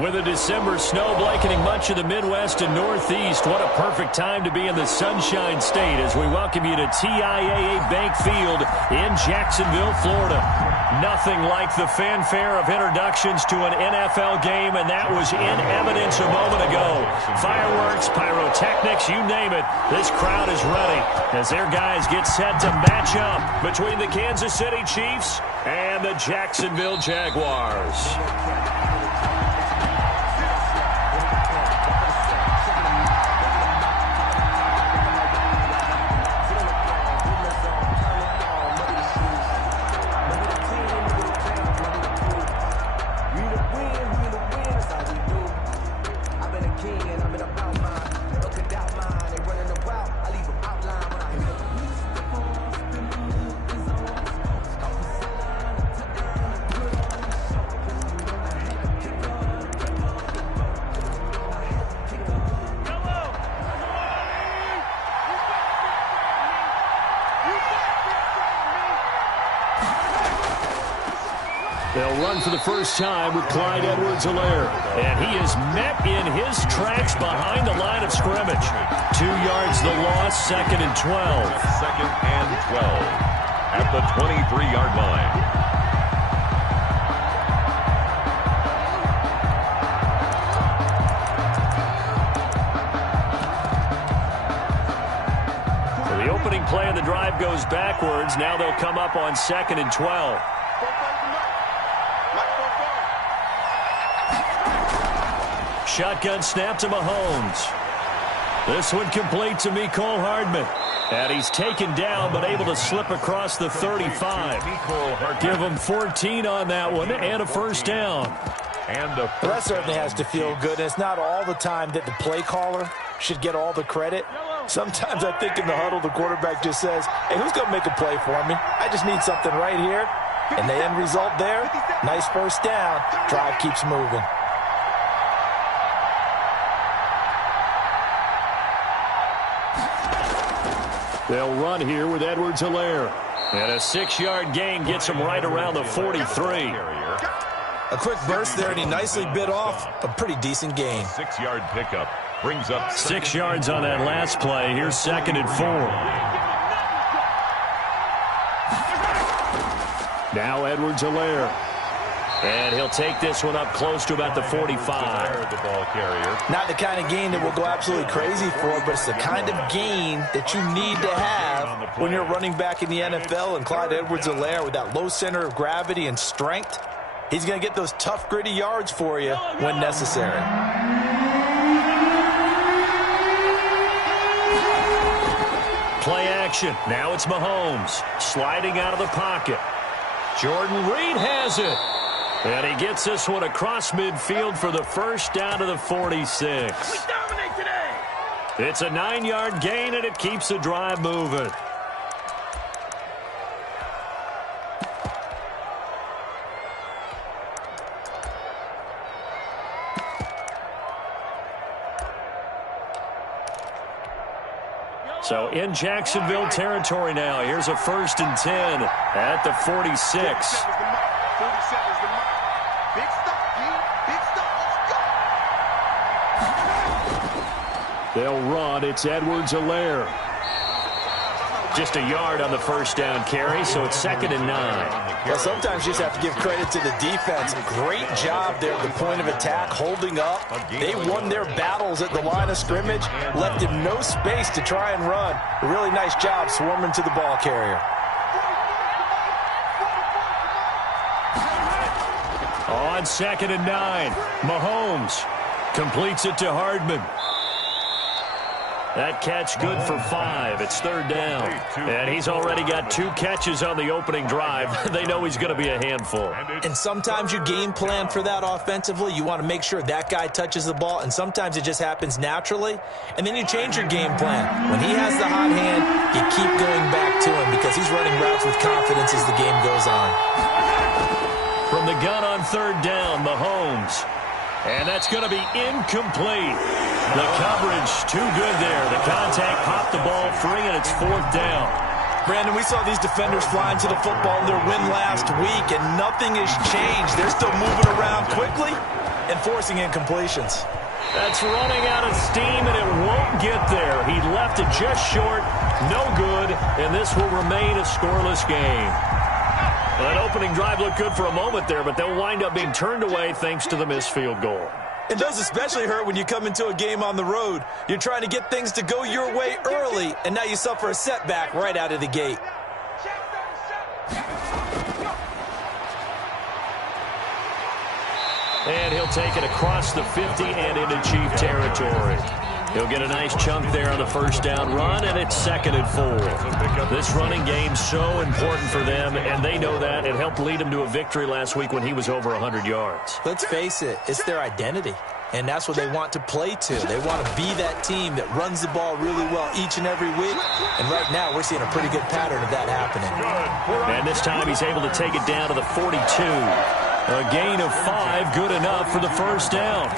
With a December snow blanketing much of the Midwest and Northeast, what a perfect time to be in the Sunshine State as we welcome you to TIAA Bank Field in Jacksonville, Florida. Nothing like the fanfare of introductions to an NFL game, and that was in evidence a moment ago. Fireworks, pyrotechnics, you name it, this crowd is ready as their guys get set to match up between the Kansas City Chiefs and the Jacksonville Jaguars. They'll run for the first time with Clyde Edwards-Helaire. And he is met in his tracks behind the line of scrimmage. 2 yards the loss, 2nd and 12. 2nd and 12 at the 23-yard line. So the opening play of the drive goes backwards. Now they'll come up on 2nd and 12. Shotgun snap to Mahomes. This one complete to Mecole Hardman. And he's taken down but able to slip across the 35. Give him 14 on that one and a first down. Well, that certainly has to feel good. And it's not all the time that the play caller should get all the credit. Sometimes I think in the huddle the quarterback just says, hey, who's going to make a play for me? I just need something right here. And the end result there, nice first down. Drive keeps moving. They'll run here with Edwards-Helaire. And a 6-yard gain gets him right around the 43. A quick burst there, and he nicely bit off a pretty decent gain. 6-yard pickup brings up 6 yards on that last play. Here's 2nd and 4. Now Edwards-Helaire. And he'll take this one up close to about the 45. The ball carrier. Not the kind of gain that we'll go absolutely crazy for, but it's the kind of gain that you need to have when you're running back in the NFL. And Clyde Edwards-Helaire, with that low center of gravity and strength, he's going to get those tough, gritty yards for you when necessary. Play action. Now it's Mahomes sliding out of the pocket. Jordan Reed has it. And he gets this one across midfield for the first down to the 46. We dominate today. It's a 9-yard gain, and it keeps the drive moving. So in Jacksonville territory now. Here's a 1st and 10 at the 46. They'll run. It's Edwards-Helaire. Just a yard on the first down carry, so it's 2nd and 9. Well, sometimes you just have to give credit to the defense. Great job there at the point of attack, holding up. They won their battles at the line of scrimmage, left him no space to try and run. A really nice job swarming to the ball carrier. On 2nd and 9, Mahomes completes it to Hardman. That catch good for 5. It's 3rd down. And he's already got 2 catches on the opening drive. They know he's going to be a handful. And sometimes you game plan for that offensively. You want to make sure that guy touches the ball. And sometimes it just happens naturally. And then you change your game plan. When he has the hot hand, you keep going back to him because he's running routes with confidence as the game goes on. From the gun on 3rd down, Mahomes. And that's going to be incomplete. The coverage too good there. The contact popped the ball free, and it's 4th down. Brandon, we saw these defenders flying to the football in their win last week, and nothing has changed. They're still moving around quickly, and forcing incompletions. That's running out of steam, and it won't get there. He left it just short, no good, and this will remain a scoreless game. That opening drive looked good for a moment there, but they'll wind up being turned away thanks to the missed field goal. And those especially hurt when you come into a game on the road. You're trying to get things to go your way early, and now you suffer a setback right out of the gate. And he'll take it across the 50 and into Chief territory. He'll get a nice chunk there on the first down run, and it's 2nd and 4. This running game's so important for them, and they know that. It helped lead them to a victory last week when he was over 100 yards. Let's face it, it's their identity, and that's what they want to play to. They want to be that team that runs the ball really well each and every week, and right now we're seeing a pretty good pattern of that happening. And this time he's able to take it down to the 42. A gain of 5, good enough for the first down.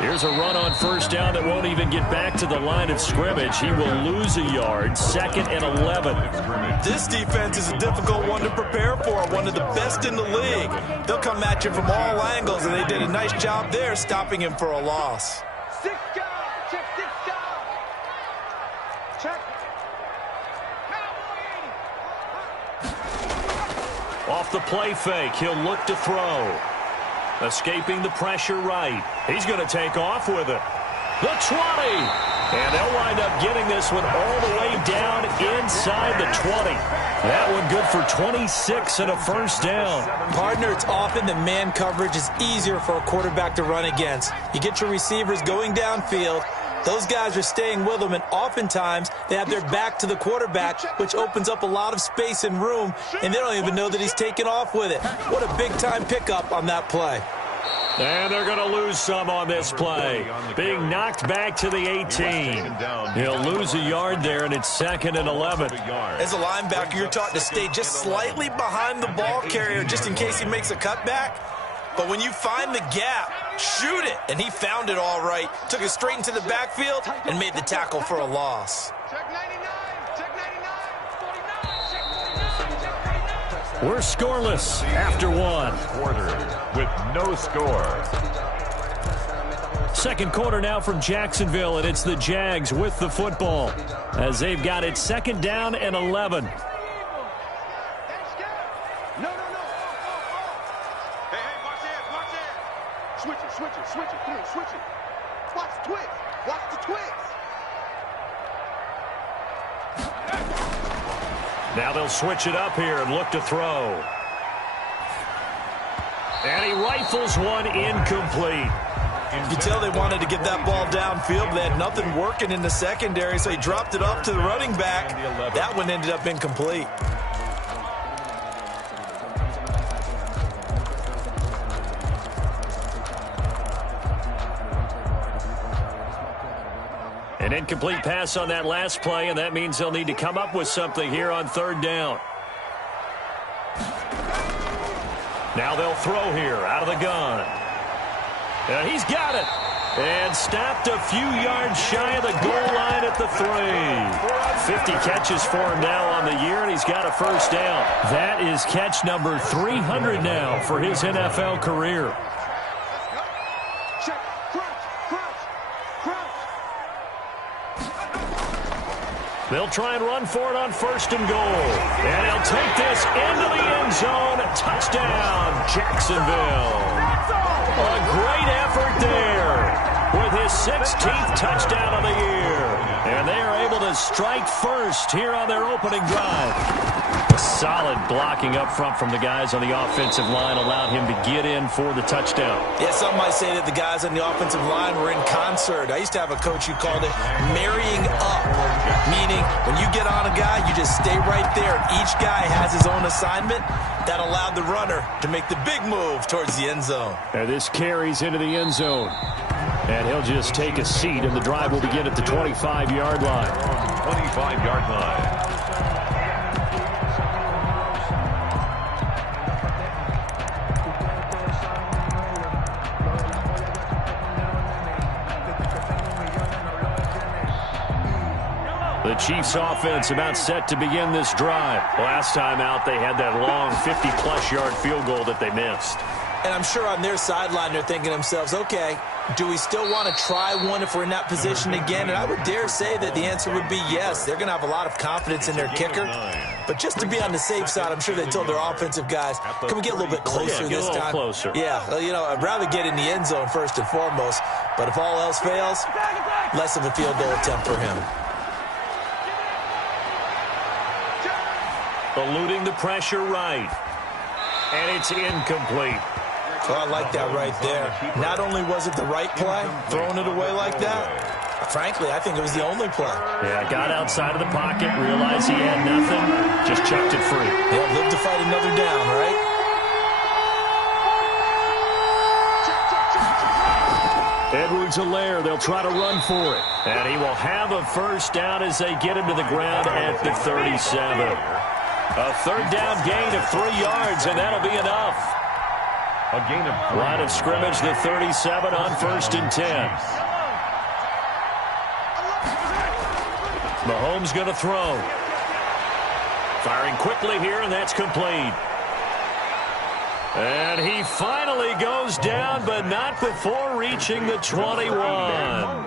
Here's a run on first down that won't even get back to the line of scrimmage. He will lose a yard, 2nd and 11. This defense is a difficult one to prepare for, one of the best in the league. They'll come at you from all angles, and they did a nice job there stopping him for a loss. Off the play fake, he'll look to throw. Escaping the pressure right. He's going to take off with it. The 20. And they'll wind up getting this one all the way down inside the 20. That one good for 26 and a first down. Partner, it's often that man coverage is easier for a quarterback to run against. You get your receivers going downfield. Those guys are staying with them, and oftentimes they have their back to the quarterback, which opens up a lot of space and room, and they don't even know that he's taken off with it. What a big-time pickup on that play. And they're going to lose some on this play. Being knocked back to the 18. He'll lose a yard there, and it's 2nd and 11. As a linebacker, you're taught to stay just slightly behind the ball carrier just in case he makes a cutback. But when you find the gap, shoot it. And he found it all right. Took it straight into the backfield and made the tackle for a loss. We're scoreless after one. Quarter with no score. Second quarter now from Jacksonville, and it's the Jags with the football as they've got it 2nd down and 11. Switch it, come on, switch it. Watch the twist. Watch the twist. Now they'll switch it up here and look to throw. And he rifles one incomplete. You can tell they wanted to get that ball downfield, but they had nothing working in the secondary, so he dropped it off to the running back. That one ended up incomplete. An incomplete pass on that last play, and that means they'll need to come up with something here on 3rd down. Now they'll throw here out of the gun. And he's got it. And stopped a few yards shy of the goal line at the 3. 50 catches for him now on the year, and he's got a first down. That is catch number 300 now for his NFL career. They'll try and run for it on 1st and goal. And he'll take this into the end zone. Touchdown, Jacksonville. A great effort there with his 16th touchdown of the year. And they are able to strike first here on their opening drive. Solid blocking up front from the guys on the offensive line allowed him to get in for the touchdown. Yeah, some might say that the guys on the offensive line were in concert. I used to have a coach who called it marrying up, meaning when you get on a guy, you just stay right there, and each guy has his own assignment. That allowed the runner to make the big move towards the end zone. And this carries into the end zone. And he'll just take a seat, and the drive will begin at the 25-yard line. 25-yard line. The Chiefs offense about set to begin this drive. Last time out, they had that long 50-plus yard field goal that they missed. And I'm sure on their sideline they're thinking to themselves, okay, do we still want to try one if we're in that position again? And I would dare say that the answer would be yes. They're going to have a lot of confidence in their kicker. But just to be on the safe side, I'm sure they told their offensive guys, can we get a little bit closer this time? Closer. Yeah, well, you know, I'd rather get in the end zone first and foremost. But if all else fails, less of a field goal attempt for him. Eluding the pressure right. And it's incomplete. Oh, I like that right there. Not only was it the right play, throwing it away like that, frankly, I think it was the only play. Yeah, got outside of the pocket, realized he had nothing, just chucked it free. Yeah, live to fight another down, right? Edwards-Helaire, they'll try to run for it. And he will have a first down as they get him to the ground at the 37. A third down gain of 3 yards, and that'll be enough. A gain of line of scrimmage, the 37 on 1st and 10. Mahomes going to throw. Firing quickly here, and that's complete. And he finally goes down, but not before reaching the 21.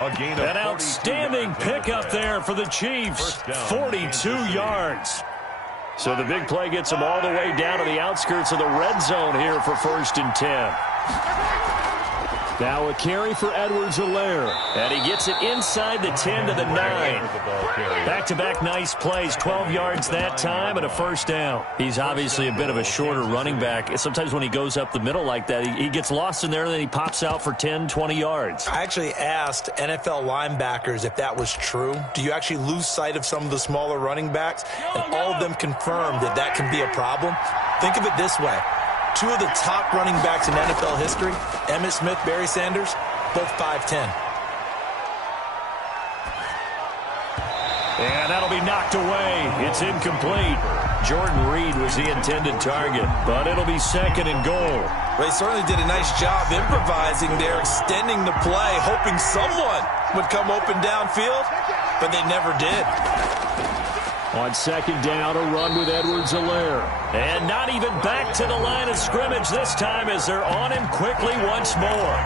An outstanding pickup there for the Chiefs. 42 yards. So the big play gets them all the way down to the outskirts of the red zone here for 1st and 10. Now a carry for Edwards-Helaire. And he gets it inside the 10 to the 9. Back-to-back nice plays. 12 yards that time and a first down. He's obviously a bit of a shorter running back. Sometimes when he goes up the middle like that, he gets lost in there and then he pops out for 10, 20 yards. I actually asked NFL linebackers if that was true. Do you actually lose sight of some of the smaller running backs? And all of them confirmed that that can be a problem. Think of it this way. 2 of the top running backs in NFL history, Emmitt Smith, Barry Sanders, both 5'10". And that'll be knocked away. It's incomplete. Jordan Reed was the intended target, but it'll be 2nd and goal. They certainly did a nice job improvising there, extending the play, hoping someone would come open downfield, but they never did. On 2nd down, a run with Edwards-Helaire. And not even back to the line of scrimmage this time as they're on him quickly once more.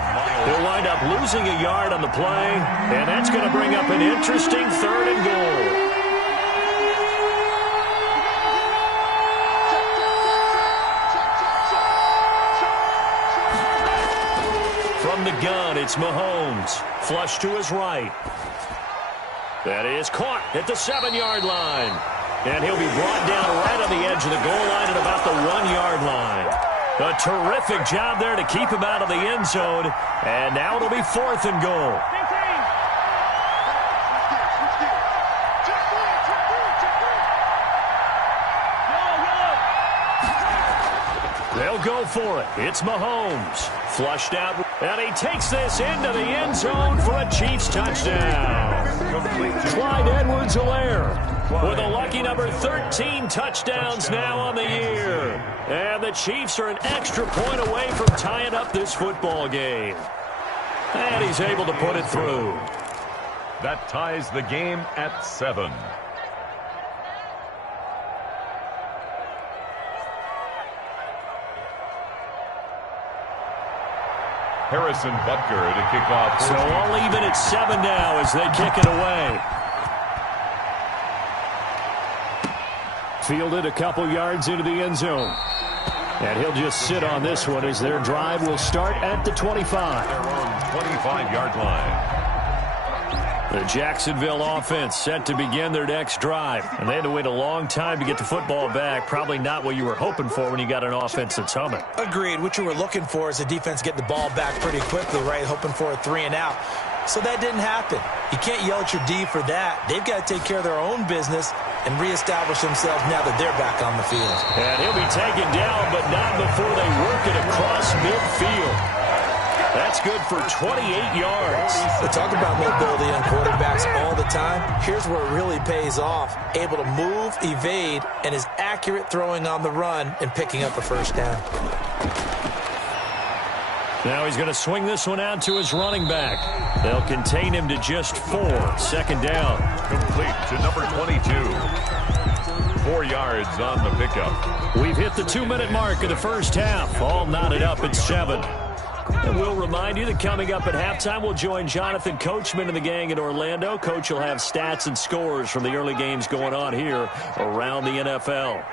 He'll wind up losing a yard on the play, and that's going to bring up an interesting 3rd and goal. From the gun, it's Mahomes. Flush to his right. That is caught at the 7-yard line. And he'll be brought down right on the edge of the goal line at about the 1-yard line. A terrific job there to keep him out of the end zone. And now it'll be 4th and goal. They'll go for it. It's Mahomes. Flushed out. And he takes this into the end zone for a Chiefs touchdown. Clyde Edwards-Helaire with a lucky number 13 touchdowns now on the year. And the Chiefs are an extra point away from tying up this football game. And he's able to put it through. That ties the game at 7. Harrison Butker to kick off. So all even at 7 now as they kick it away. Fielded a couple yards into the end zone. And he'll just sit on this one as their drive will start at the 25. Their own 25-yard line. The Jacksonville offense set to begin their next drive. And they had to wait a long time to get the football back. Probably not what you were hoping for when you got an offense that's humming. Agreed. What you were looking for is the defense getting the ball back pretty quickly, right? Hoping for a 3 and out. So that didn't happen. You can't yell at your D for that. They've got to take care of their own business and reestablish themselves now that they're back on the field. And he'll be taken down, but not before they work it across midfield. That's good for 28 yards. We talk about mobility on quarterbacks all the time. Here's where it really pays off. Able to move, evade, and is accurate throwing on the run and picking up a first down. Now he's going to swing this one out to his running back. They'll contain him to just 4. 2nd down. Complete to number 22. 4 yards on the pickup. We've hit the 2-minute mark of the first half. All knotted up at 7. And we'll remind you that coming up at halftime, we'll join Jonathan Coachman and the gang in Orlando. Coach will have stats and scores from the early games going on here around the NFL.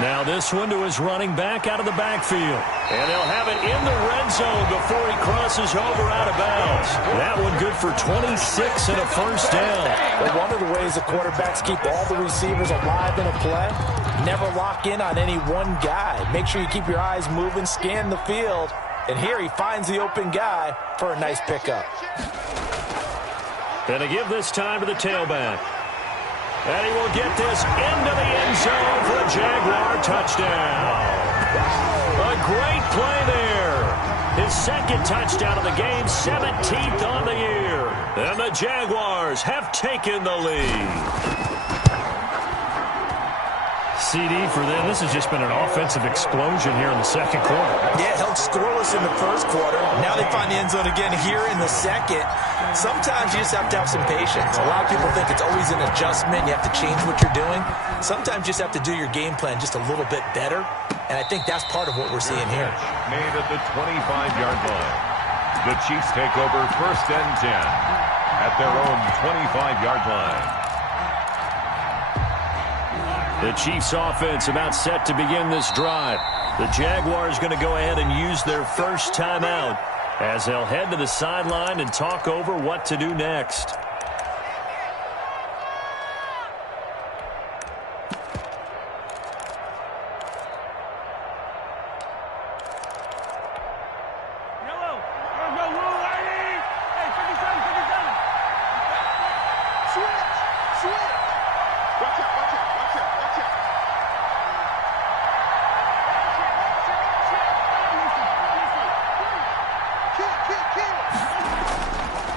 Now this one to his running back out of the backfield. And they'll have it in the red zone before he crosses over out of bounds. That one good for 26 and a first down. Well, one of the ways the quarterbacks keep all the receivers alive in a play, never lock in on any one guy. Make sure you keep your eyes moving, scan the field. And here he finds the open guy for a nice pickup. Gonna give this time to the tailback. And he will get this into the end zone for a Jaguar touchdown. A great play there. His 2nd touchdown of the game, 17th on the year. And the Jaguars have taken the lead. CD for them. This has just been an offensive explosion here in the 2nd quarter. Yeah, held scoreless in the 1st quarter. Now they find the end zone again here in the 2nd. Sometimes you just have to have some patience. A lot of people think it's always an adjustment. You have to change what you're doing. Sometimes you just have to do your game plan just a little bit better. And I think that's part of what we're seeing here. Made at the 25-yard line. The Chiefs take over 1st and 10 at their own 25-yard line. The Chiefs offense about set to begin this drive. The Jaguars going to go ahead and use their first timeout as they'll head to the sideline and talk over what to do next.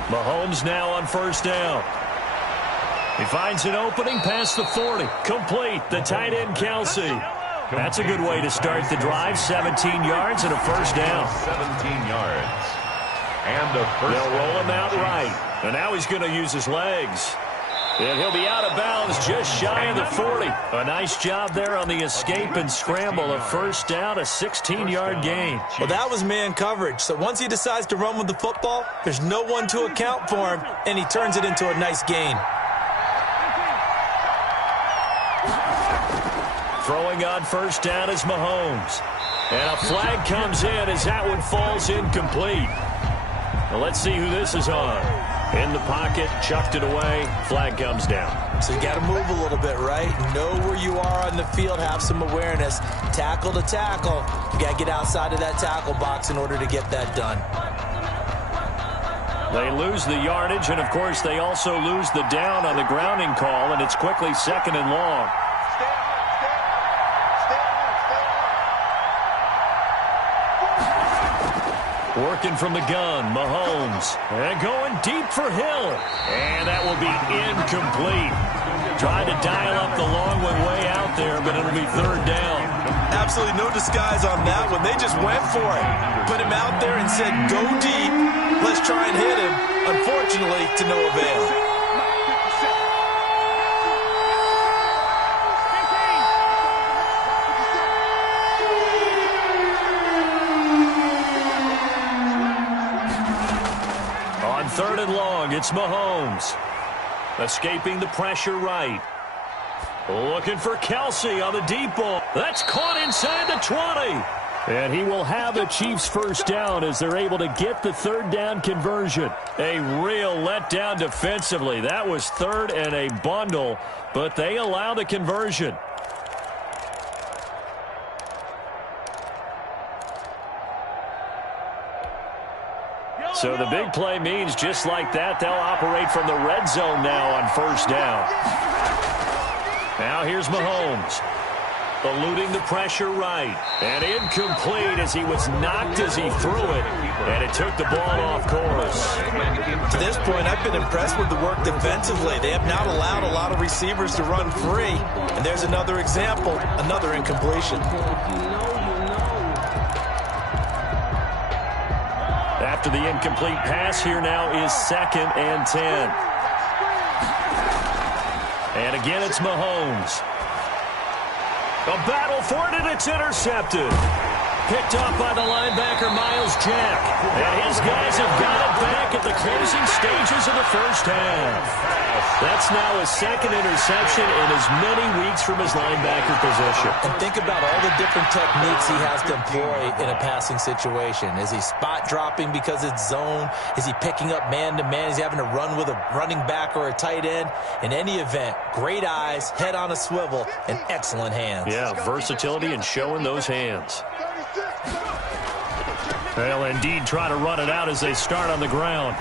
Mahomes now on 1st down. He finds an opening past the 40. Complete. The tight end, Kelsey. That's a good way to start the drive. 17 yards and a first down. 17 yards. And a first down. They'll roll him out right. And now he's going to use his legs. And he'll be out of bounds just shy of the 40. A nice job there on the escape and scramble. A first down, a 16-yard gain. Well, that was man coverage. So once he decides to run with the football, there's no one to account for him, and he turns it into a nice gain. Throwing on 1st down is Mahomes. And a flag comes in as that one falls incomplete. Well, let's see who this is on. In the pocket, chucked it away, flag comes down. So you got to move a little bit, right? Know where you are on the field, have some awareness. Tackle to tackle. You got to get outside of that tackle box in order to get that done. They lose the yardage, and of course they also lose the down on the grounding call, and it's quickly 2nd and long. Working from the gun, Mahomes. And going deep for Hill. And that will be incomplete. Tried to dial up the long one way out there, but it'll be 3rd down. Absolutely no disguise on that one. They just went for it. Put him out there and said, go deep. Let's try and hit him. Unfortunately, to no avail. On 3rd and long, it's Mahomes. Escaping the pressure right. Looking for Kelsey on the deep ball. That's caught inside the 20. And he will have the Chiefs first down as they're able to get the 3rd down conversion. A real letdown defensively. That was 3rd and a bundle, but they allow the conversion. So the big play means just like that, they'll operate from the red zone now on 1st down. Now here's Mahomes. Eluding the pressure right. And incomplete as he was knocked as he threw it. And it took the ball off course. To this point, I've been impressed with the work defensively. They have not allowed a lot of receivers to run free. And there's another example, another incompletion. After the incomplete pass, here now is 2nd and 10. And again, it's Mahomes. A battle for it, and it's intercepted. Picked off by the linebacker, Miles Jack. And his guys have got it back at the closing stages of the first half. That's now his 2nd interception in as many weeks from his linebacker position. And think about all the different techniques he has to employ in a passing situation. Is he spot dropping because it's zone? Is he picking up man-to-man? Is he having to run with a running back or a tight end? In any event, great eyes, head on a swivel, and excellent hands. Yeah, versatility and showing those hands. They'll indeed try to run it out as they start on the ground.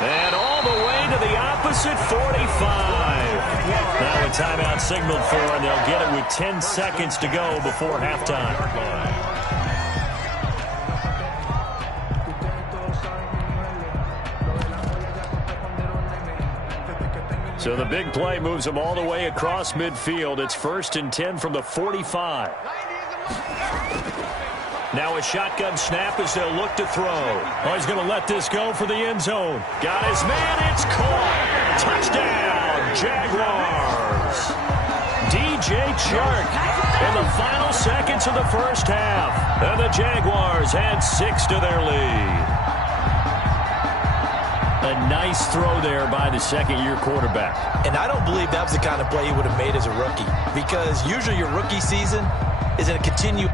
And all the way to the opposite 45. Now a timeout signaled for, and they'll get it with 10 seconds to go before halftime. So the big play moves them all the way across midfield. It's 1st and 10 from the 45. Now a shotgun snap as they'll look to throw. Oh, he's going to let this go for the end zone. Got his man. It's caught. Touchdown, Jaguars. DJ Chark in the final seconds of the first half. And the Jaguars add 6 to their lead. A nice throw there by the 2nd-year quarterback. And I don't believe that was the kind of play he would have made as a rookie, because usually your rookie season is in a continued